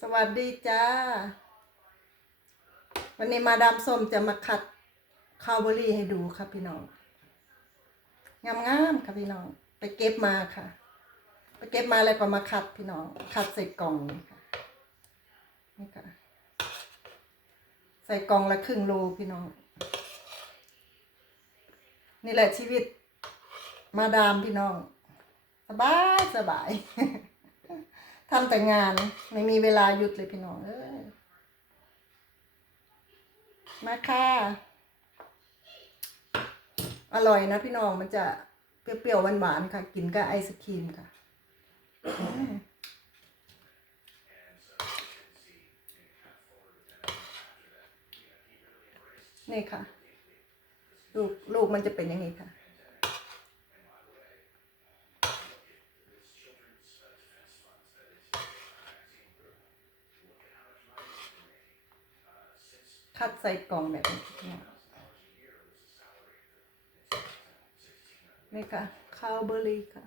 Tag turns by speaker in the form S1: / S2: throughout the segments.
S1: สวัสดีจ้า วันนี้มาดามส้มจะมาขัดคาวเบอรี่ให้ดูค่ะพี่น้อง งามๆค่ะพี่น้อง ไปเก็บมาค่ะ ไปเก็บมาแล้วก็มาขัดพี่น้อง ขัดใส่กล่องนี่ค่ะ นี่ค่ะ ใส่กล่องละครึ่งโลพี่น้อง นี่แหละชีวิตมาดามพี่น้อง สบายสบาย ทำแต่งานไม่มีเวลาหยุดเลยพี่น้องเอ้ยมาค่ะอร่อยนะพี่น้องมันจะเปรี้ยวๆหวานๆค่ะ กินกับไอศครีมค่ะนี่ค่ะ ลูกลูกมันจะเป็นอย่างนี้ค่ะ คัดใส่กล่องแบบนี้นี่ค่ะข้าวเบอร์รี่ค่ะ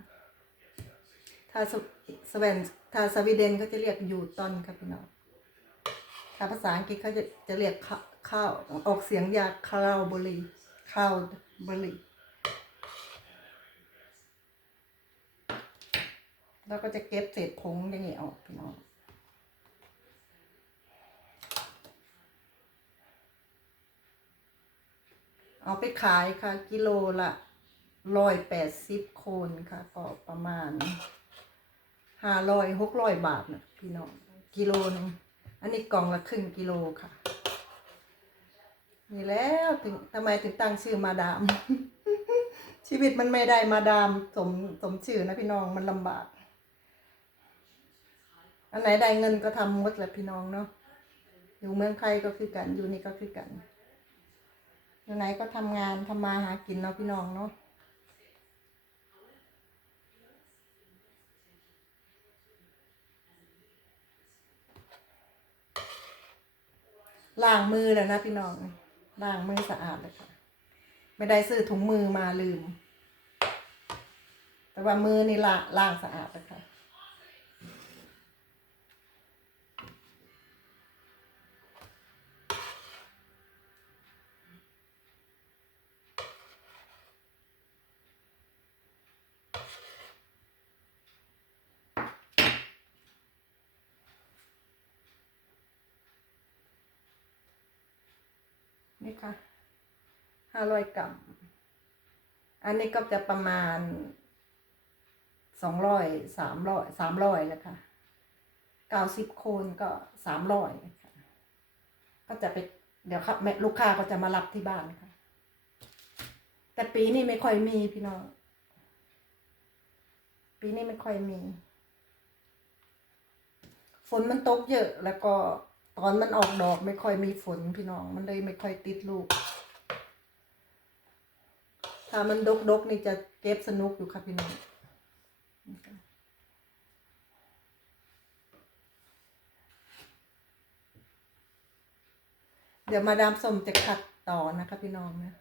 S1: ถ้าสวนถ้าสวีเดนเขาจะเรียกยูตอนครับพี่น้องถ้าภาษาอังกฤษเขาจะจะเรียกข้าวออกเสียงยากคาวเบอร์รี่ข้าวเบอร์รี่แล้วก็จะเก็บเศษผงอย่างนี้ยออกพี่น้อง เอาไปขายค่ะ กิโลละร้อยแปดสิบโคนค่ะ ก็ประมาณห้าร้อยหกร้อยบาทนะพี่น้องกิโลนึงอันนี้กล่องละครึ่งกิโลค่ะ นี่แล้วถึงทำไมถึงตั้งชื่อมาดาม ชีวิตมันไม่ได้มาดามสมสมชื่อนะพี่น้องมันลำบาก อันไหนได้เงินก็ทำหมดแหละพี่น้องเนาะอยู่เมืองไทยก็คือกันอยู่นี่ก็คือกัน อยู่ไหนก็ทำงานทำมาหากินเนาะพี่น้องเนาะล้างมือแล้วนะพี่น้องล้างมือสะอาดเลยค่ะ ไม่ได้ซื้อถุงมือมาลืม แต่ว่ามือนี่ละล้างสะอาดเลยค่ะ นี่ค่ะห้าร้อยกรัม อันนี้ก็จะประมาณสองร้อยสามร้อยสามร้อยนะคะเก้าสิบโคนก็สามร้อยก็จะไปเดี๋ยวครับแม่ลูกค้าก็จะมารับที่บ้านค่ะ แต่ปีนี้ไม่ค่อยมีพี่น้อง ปีนี้ไม่ค่อยมี ฝนมันตกเยอะแล้วก็ ตอนมันออกดอกไม่ค่อยมีฝนพี่น้องมันเลยไม่ค่อยติดลูก ถ้ามันดกดกๆนี่จะเก็บสนุกอยู่ค่ะพี่น้องเดี๋ยวมาดามสมจะขัดต่อนะคะพี่น้องนะ